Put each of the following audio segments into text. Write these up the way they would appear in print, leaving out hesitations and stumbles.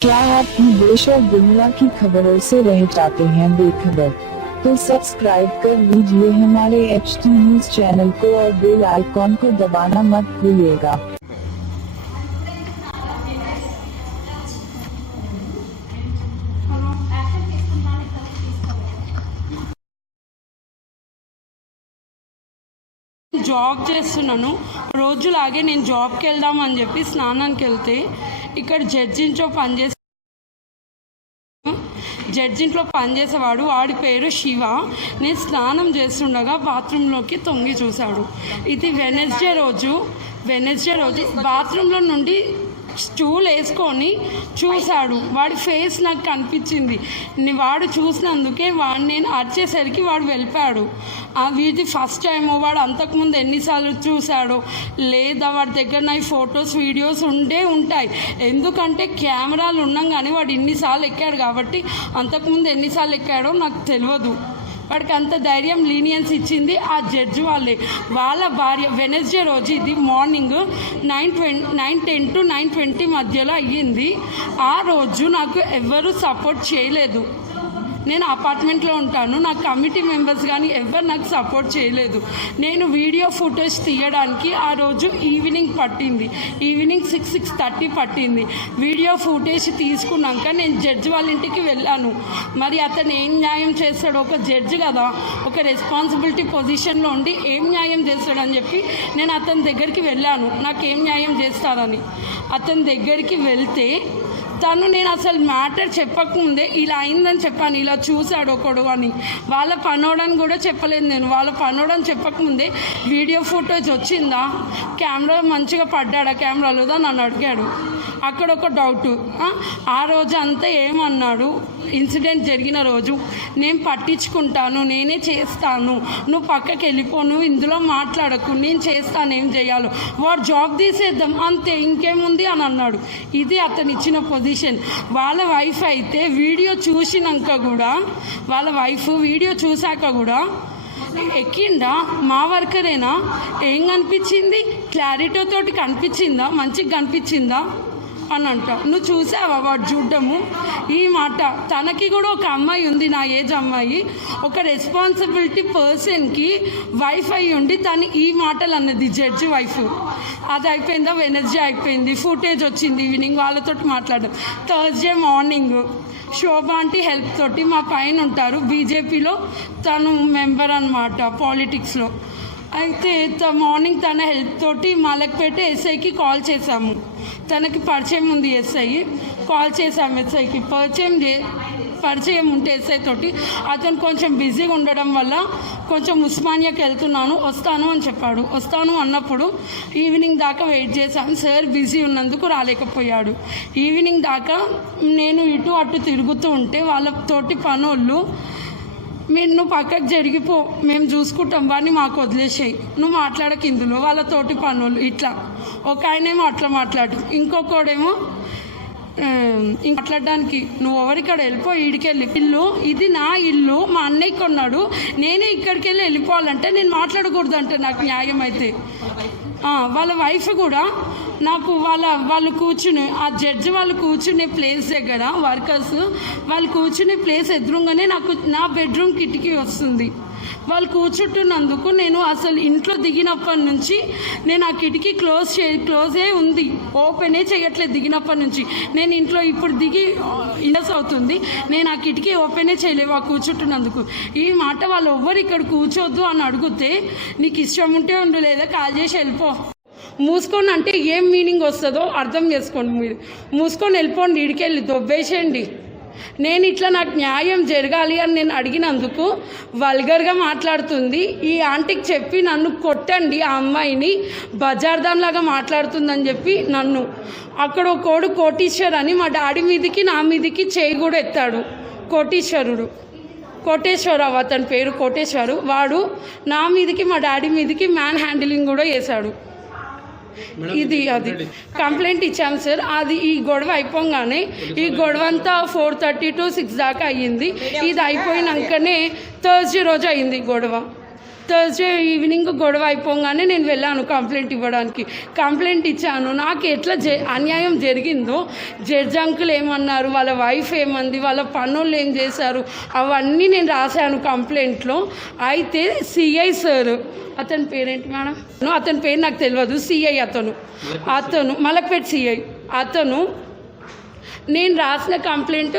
क्या आप देश और दुनिया की खबरों से रह जाते हैं बेखबर? तो सब्सक्राइब कर लीजिए हमारे HT न्यूज चैनल को और बेल आइकॉन को दबाना मत भूलिएगा। జాబ్ చేస్తున్నాను. రోజులాగే నేను జాబ్కి వెళ్దామని చెప్పి స్నానానికి వెళ్తే ఇక్కడ జడ్జింట్లో పనిచేసేవాడు, వాడి పేరు శివ. నేను స్నానం చేస్తుండగా బాత్రూంలోకి తొంగి చూశాడు. ఇది వెనస్డే రోజు బాత్రూంలో నుండి స్టూల్ వేసుకొని చూశాడు. వాడి ఫేస్ నాకు కనిపించింది. వాడు చూసినందుకే నేను అరిచేసరికి వాడు వెళ్ళిపోయాడు. వీడి ఫస్ట్ టైం, వాడు అంతకుముందు ఎన్నిసార్లు చూశాడో లేదా వాడి దగ్గర నా ఫొటోస్ వీడియోస్ ఉంటాయి. ఎందుకంటే కెమెరాలు ఉన్నాగానే వాడు ఇన్నిసార్లు ఎక్కాడు కాబట్టి అంతకుముందు ఎన్నిసార్లు ఎక్కాడో నాకు తెలియదు. వాడికి అంత ధైర్యం, లీనియన్స్ ఇచ్చింది ఆ జడ్జి వాళ్ళ భార్య. వెనస్డే రోజు ఇది మార్నింగ్ 9:10 to 9:20 మధ్యలో అయ్యింది. ఆ రోజు నాకు ఎవరు సపోర్ట్ చేయలేదు. నేను అపార్ట్మెంట్లో ఉంటాను. నా కమిటీ మెంబర్స్ కానీ ఎవరు నాకు సపోర్ట్ చేయలేదు. నేను వీడియో ఫుటేజ్ తీయడానికి ఆ రోజు ఈవినింగ్ 6:30 పట్టింది. వీడియో ఫుటేజ్ తీసుకున్నాక నేను జడ్జి వాళ్ళ ఇంటికి వెళ్ళాను. మరి అతను ఏం న్యాయం చేస్తాడు? ఒక జడ్జి కదా, ఒక రెస్పాన్సిబిలిటీ పొజిషన్లో ఉండి ఏం న్యాయం చేస్తాడని చెప్పి నేను అతని దగ్గరికి వెళ్ళాను. నాకేం న్యాయం చేస్తారని అతని దగ్గరికి వెళ్తే నేను అసలు మ్యాటర్ చెప్పకముందే ఇలా అయిందని చెప్పాను. ఇలా చూశాడు ఒకడు అని. వాళ్ళ పనోడని కూడా చెప్పలేదు నేను. వాళ్ళ పనోడని చెప్పకముందే వీడియో ఫుటేజ్ వచ్చిందా, కెమెరా మంచిగా పడ్డాడా కెమెరాలో నన్ను అడిగాడు. అక్కడ ఒక డౌటు. ఆ రోజు అంతా ఏమన్నాడు? ఇన్సిడెంట్ జరిగిన రోజు నేను పట్టించుకుంటాను, నేనే చేస్తాను, నువ్వు పక్కకి వెళ్ళిపోను, ఇందులో మాట్లాడకు, నేను చేస్తాను, ఏం చేయాలో, వాడు జాబ్ తీసేద్దాం అంతే, ఇంకేముంది అని అన్నాడు. ఇది అతను ఇచ్చిన పొజిషన్. వాళ్ళ వైఫ్ అయితే వీడియో చూసినాక కూడా, వీడియో చూశాక కూడా ఎక్కిందా? మా వర్కరేనా? ఏం కనిపించింది? క్లారిటీతోటి కనిపించిందా? మంచిగా కనిపించిందా అని అంట. నువ్వు చూసావా వాడు చూడడము? ఈ మాట. తనకి కూడా ఒక అమ్మాయి ఉంది, నా ఏజ్ అమ్మాయి. ఒక రెస్పాన్సిబిలిటీ పర్సన్కి వైఫ్ అయి ఉండి తను ఈ మాటలు అన్నది, జడ్జి వైఫ్. అది అయిపోయిందా? వెనస్డే అయిపోయింది. ఫుటేజ్ వచ్చింది ఈవినింగ్. వాళ్ళతో మాట్లాడడం. థర్స్డే మార్నింగ్ శోభా ఆంటీ హెల్ప్ తోటి, మా పైన ఉంటారు బీజేపీలో, తను మెంబర్ అన్నమాట పాలిటిక్స్లో. అయితే మార్నింగ్ తన హెల్ప్ తోటి మలక్పేట ఎస్ఐకి కాల్ చేశాము. తనకి పరిచయం ఉంది ఎస్ఐ. కాల్ చేశాము ఎస్ఐకి. పరిచయం ఉంటే ఎస్ఐ తోటి అతను కొంచెం బిజీగా ఉండడం వల్ల కొంచెం ఉస్మానియాకి వెళ్తున్నాను, వస్తాను అని చెప్పాడు. వస్తాను అన్నప్పుడు ఈవినింగ్ దాకా వెయిట్ చేశాను. సార్ బిజీ ఉన్నందుకు రాలేకపోయాడు. ఈవినింగ్ దాకా నేను ఇటు అటు తిరుగుతూ ఉంటే వాళ్ళతోటి పనోళ్ళు, నువ్వు పక్కకు జరిగిపో, మేము చూసుకుంటాం, వాడిని మాకు వదిలేసాయి, నువ్వు మాట్లాడక ఇందులో, వాళ్ళతోటి పనులు ఇట్లా. ఒక ఆయనేమో అట్లా మాట్లాడు, ఇంకొకడేమో మాట్లాడడానికి నువ్వు ఎవరిక్కడ వెళ్ళిపో, ఈడికెళ్ళి ఇల్లు, ఇది నా ఇల్లు, మా అన్నయ్య కొన్నాడు, నేనే ఇక్కడికి వెళ్ళిపోవాలంటే నేను మాట్లాడకూడదు అంటే నాకు న్యాయం అయితే. వాళ్ళ వైఫ్ కూడా నాకు వాళ్ళు కూర్చుని, ఆ జడ్జి వాళ్ళు కూర్చునే ప్లేస్ దగ్గర, వర్కర్స్ వాళ్ళు కూర్చునే ప్లేస్ ఎదురుగానే నాకు నా బెడ్రూమ్ కిటికీ వస్తుంది. వాళ్ళు కూర్చుంటున్నందుకు నేను అసలు ఇంట్లో దిగినప్పటి నుంచి నేను ఆ కిటికీ క్లోజే ఉంది, ఓపెనే చేయట్లేదు. దిగినప్పటి నుంచి నేను ఇంట్లో ఇప్పుడు దిగి ఇండస్ అవుతుంది, నేను ఆ కిటికీ ఓపెనే చేయలేవు ఆ కూర్చుంటున్నందుకు. ఈ మాట వాళ్ళు ఎవ్వరు ఇక్కడ కూర్చోవద్దు అని అడిగితే, నీకు ఇష్టం ఉంటే ఉండు, లేదా కాల్ చేసి వెళ్ళిపో, మూసుకొని అంటే ఏం మీనింగ్ వస్తుందో అర్థం చేసుకోండి. మీరు మూసుకొని వెళ్ళిపోండి, ఇడికెళ్ళి దొబ్బేసేయండి. నేను ఇట్లా నాకు న్యాయం జరగాలి అని నేను అడిగినందుకు వల్గర్గా మాట్లాడుతుంది. ఈ ఆంటీకి చెప్పి నన్ను కొట్టండి, ఆ అమ్మాయిని బజార్దాన్లాగా మాట్లాడుతుందని చెప్పి నన్ను. అక్కడ ఒకడు కోటీశ్వర్ అని మా డాడీ మీదికి నా మీదికి చేయి కూడా ఎత్తాడు. కోటేశ్వరరావు అతని పేరు, కోటేశ్వరు. వాడు నా మీదికి మా డాడీ మీదికి మ్యాన్ హ్యాండిలింగ్ కూడా చేశాడు. అది కంప్లైంట్ ఇచ్చాము సార్. అది ఈ గొడవ అయిపోగానే, ఈ గొడవ అంతా 4:30 to 6 దాకా అయ్యింది. ఇది అయిపోయినాకనే థర్స్డే రోజు అయింది గొడవ. థర్స్డే ఈవినింగ్ గొడవ అయిపోగానే నేను వెళ్ళాను కంప్లైంట్ ఇవ్వడానికి. కంప్లైంట్ ఇచ్చాను. నాకు ఎట్లా అన్యాయం జరిగిందో జడ్జి అంకుల్ ఏమన్నారు, వాళ్ళ వైఫ్ ఏమంది, వాళ్ళ పనులు ఏం చేశారు, అవన్నీ నేను రాశాను కంప్లైంట్లో. అయితే సిఐ సార్, అతని పేరేంటి మేడం, అతని పేరు నాకు తెలియదు, సిఐ అతను మలక్పేట్ సిఐ అతను నేను రాసిన కంప్లైంట్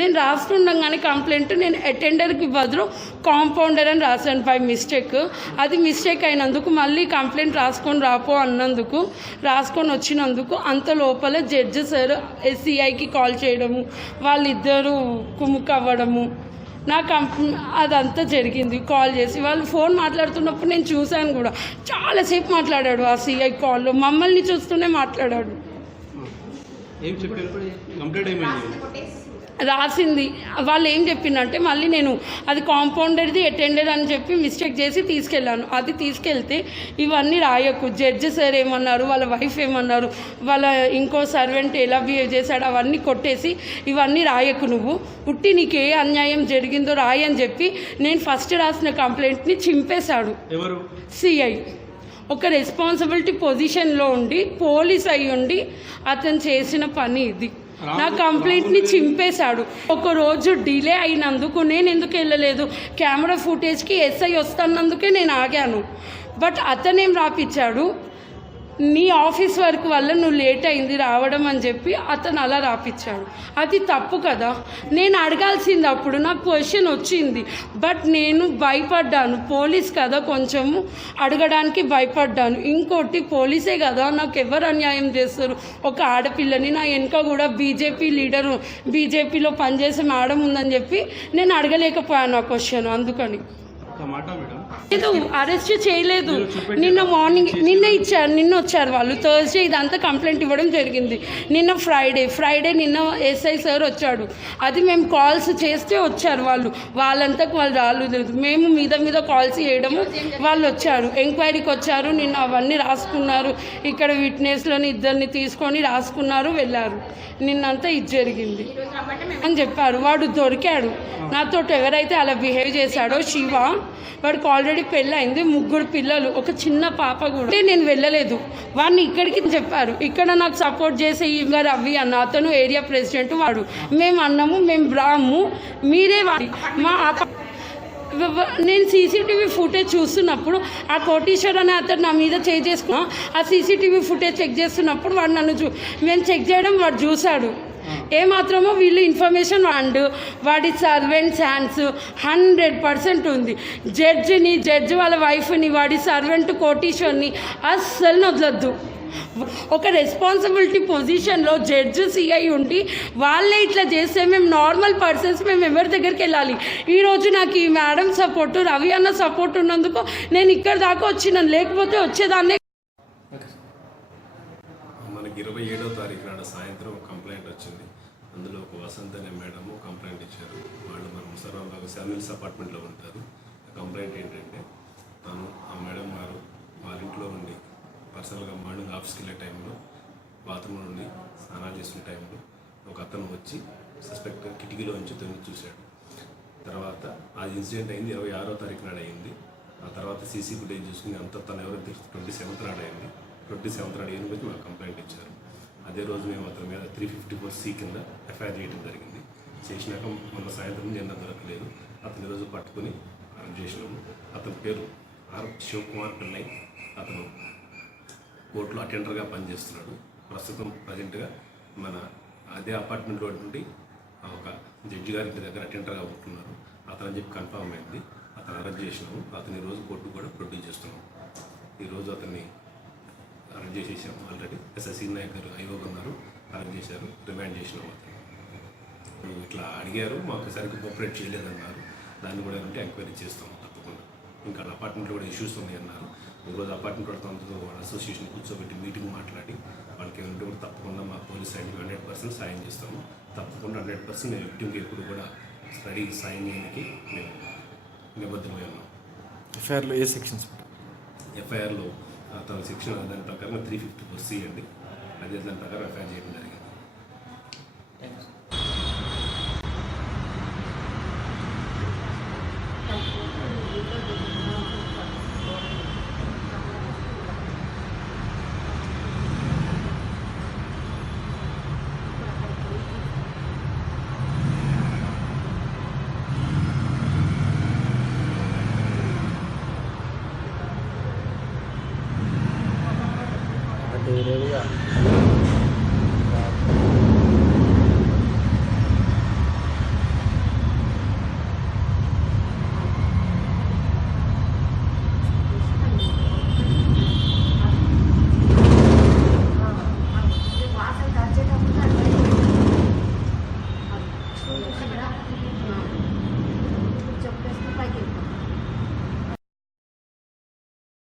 నేను రాస్తుండగానే కంప్లైంట్ నేను అటెండర్కి బదులు కాంపౌండర్ అని రాశాను బై మిస్టేక్. అది మిస్టేక్ అయినందుకు మళ్ళీ కంప్లైంట్ రాసుకొని రాపో అన్నందుకు రాసుకొని వచ్చినందుకు అంత లోపల జడ్జి సార్ ఎస్సీఐకి కాల్ చేయడము, వాళ్ళిద్దరూ కుముక్ అవ్వడము, నా అదంతా జరిగింది. కాల్ చేసి వాళ్ళు ఫోన్ మాట్లాడుతున్నప్పుడు నేను చూశాను కూడా, చాలాసేపు మాట్లాడాడు ఆ సిఐ కాల్లో, మమ్మల్ని చూస్తూనే మాట్లాడాడు. రాసింది వాళ్ళు ఏం చెప్పిందంటే మళ్ళీ నేను అది కాంపౌండర్ది అటెండర్ అని చెప్పి మిస్టేక్ చేసి తీసుకెళ్ళాను. అది తీసుకెళ్తే ఇవన్నీ రాయకు, జడ్జి సార్ ఏమన్నారు, వాళ్ళ వైఫ్ ఏమన్నారు, వాళ్ళ ఇంకో సర్వెంట్ ఎలా బిహేవ్ చేశాడు, అవన్నీ కొట్టేసి ఇవన్నీ రాయకు, నువ్వు ఉట్టి నీకు ఏ అన్యాయం జరిగిందో రాయని చెప్పి నేను ఫస్ట్ రాసిన కంప్లైంట్ని చింపేశాడు. సిఐ ఒక రెస్పాన్సిబిలిటీ పొజిషన్లో ఉండి పోలీస్ అయి ఉండి అతను చేసిన పని ఇది. నా కంప్లైంట్ని చింపేశాడు. ఒక రోజు డిలే అయినందుకు నేను ఎందుకు వెళ్ళలేదు, కెమెరా ఫుటేజ్కి ఎస్ఐ వస్తున్నందుకే నేను ఆగాను. బట్ అతనేం రాపిచ్చాడు, నీ ఆఫీస్ వర్క్ వల్ల నువ్వు లేట్ అయింది రావడం అని చెప్పి అతను అలా రాపిచ్చాడు. అది తప్పు కదా. నేను అడగాల్సింది, అప్పుడు నాకు క్వశ్చన్ వచ్చింది, బట్ నేను భయపడ్డాను. పోలీస్ కదా, కొంచెము అడగడానికి భయపడ్డాను. ఇంకోటి పోలీసే కదా, నాకు ఎవరు అన్యాయం చేస్తారు, ఒక ఆడపిల్లని, నా వెనుక కూడా బీజేపీ లీడరు, బీజేపీలో పనిచేసే మేడం ఉందని చెప్పి నేను అడగలేకపోయాను ఆ క్వశ్చన్. అందుకని లేదు, అరెస్ట్ చేయలేదు. నిన్న మార్నింగ్ నిన్న వచ్చారు వాళ్ళు. థర్స్డే ఇదంతా కంప్లైంట్ ఇవ్వడం జరిగింది. నిన్న ఫ్రైడే నిన్న ఎస్ఐ సార్ వచ్చాడు. అది మేము కాల్స్ చేస్తే వచ్చారు వాళ్ళంతకు వాళ్ళు రాలేదు. మేము మీద కాల్స్ చేయడము వాళ్ళు వచ్చారు, ఎంక్వైరీకి వచ్చారు. నిన్న అవన్నీ రాసుకున్నారు, ఇక్కడ విట్నెస్లను ఇద్దరిని తీసుకొని రాసుకున్నారు, వెళ్ళారు. నిన్నంతా ఇది జరిగింది అని చెప్పారు. వాడు దొరికాడు. నాతో ఎవరైతే అలా బిహేవ్ చేశాడో శివ, వాడికి ఆల్రెడీ పెళ్ళయింది, 3 పిల్లలు, ఒక చిన్న పాప కూడా. నేను వెళ్ళలేదు, వాడిని ఇక్కడికి చెప్పారు. ఇక్కడ నాకు సపోర్ట్ చేసే ఇవ్వ రవి అన్న, అతను ఏరియా ప్రెసిడెంట్. వాడు మేము అన్నాము, మేము బ్రాహ్ము, మీరే వాడి మా నేను సీసీటీవీ ఫుటేజ్ చూస్తున్నప్పుడు ఆ కోటీశ్వర్ అనే అతను నా మీద చేసుకున్నా. ఆ సీసీటీవీ ఫుటేజ్ చెక్ చేస్తున్నప్పుడు వాడు నన్ను మేము చెక్ చేయడం వాడు చూశాడు. ఏమాత్రమో వీళ్ళు ఇన్ఫర్మేషన్ వాడి సర్వెంట్స్ హ్యాండ్స్ 100% ఉంది. జడ్జి వాళ్ళ వైఫ్ని, వాడి సర్వెంట్ కోటీశ్వర్ని అస్సలు వదలొద్దు. ఒక రెస్పాన్సిబిలిటీ పొజిషన్లో జడ్జి సిఐ ఉండి వాళ్ళే ఇట్లా చేస్తే మేము నార్మల్ పర్సన్స్ మేము ఎవరి దగ్గరికి వెళ్ళాలి? ఈరోజు నాకు ఈ మేడం సపోర్టు, రవి అన్న సపోర్ట్ ఉన్నందుకు నేను ఇక్కడ దాకా వచ్చినాను, లేకపోతే వచ్చేదాన్నే. మనకి 27వ తారీఖు నాడు సాయంత్రం కంప్లైంట్ వచ్చింది. అందులో ఒక వసంత్ అనే మేడం కంప్లైంట్ ఇచ్చారు. వాళ్ళు మన ముసరాంబాగ్ శామిల్స్ అపార్ట్మెంట్లో ఉంటారు. కంప్లైంట్ ఏంటంటే, తను ఆ మేడం గారు వాళ్ళ ఇంట్లో ఉండి పర్సనల్గా మార్నింగ్ ఆఫీస్కి వెళ్ళే టైంలో బాత్రూంలో నుండి స్నానాలు చేసిన టైంలో ఒక అతను వచ్చి సస్పెక్ట్ కిటికీలో నుంచి తొంగి చూశాడు. తర్వాత ఆ ఇన్సిడెంట్ అయింది 26వ తారీఖు నాడు అయింది. ఆ తర్వాత సీసీ ఫుటేజ్ చూసుకుని అంతా తను ఎవరో తెలుసు 27th నాడు అయింది. 27th నాడు అయిన గురించి మాకు కంప్లైంట్ ఇచ్చారు. అదే రోజు మేము అతని మీద 354C కింద ఎఫ్ఐఆర్ చేయడం జరిగింది. చేసినాక మొన్న సాయంత్రం నిన్న దొరకలేదు. అతని రోజు పట్టుకుని అరెస్ట్ చేసినాము. అతని పేరు ఆర్ శివకుమార్ పిల్లై. అతను కోర్టులో అటెండర్గా పనిచేస్తున్నాడు. ప్రస్తుతం ప్రజెంట్గా మన అదే అపార్ట్మెంట్లో నుండి ఒక జడ్జి గారి ఇంటి దగ్గర అటెండర్గా ఉంటున్నారు. అతను చెప్పి కన్ఫర్మ్ అయింది. అతను అరెస్ట్ చేసినాము. అతని ఈరోజు కోర్టు కూడా ప్రొడ్యూస్ చేస్తున్నాము. ఈరోజు అతన్ని అరెస్ట్ చేసేసాము. ఆల్రెడీ ఎస్ఎస్సీ నాయక్ గారు ఐఓ ఉన్నారు, అరెస్ట్ చేశారు, రిమాండ్ చేసినాము. అతను ఇట్లా అడిగారు, మాకు సరిగ్గా కోఆపరేట్ చేయలేదన్నారు. దాన్ని కూడా ఏంటంటే ఎంక్వైరీ చేస్తాము తప్పకుండా. ఇంకా అపార్ట్మెంట్లో కూడా ఇష్యూస్ ఉన్నాయన్నారు. ఈరోజు అపార్ట్మెంట్ వాళ్ళతో అసోసియేషన్ కూర్చోబెట్టి మీటింగ్ మాట్లాడి వాళ్ళకి ఏమంటే కూడా తప్పకుండా మా పోలీస్ సైడ్ 100% సాయం చేస్తాము. తప్పకుండా 100% మేము విక్టిమ్కి ఎప్పుడు కూడా స్టడీ సాయం చేయడానికి మేము నిబద్ధమై ఉన్నాం. ఎఫ్ఐఆర్లో ఏ సెక్షన్స్? ఎఫ్ఐఆర్లో తన సెక్షన్ దాని ప్రకారం 354C అండి. అదే దాని ప్రకారం ఎఫ్ఐఆర్ చేయడం జరిగింది. వేరేగా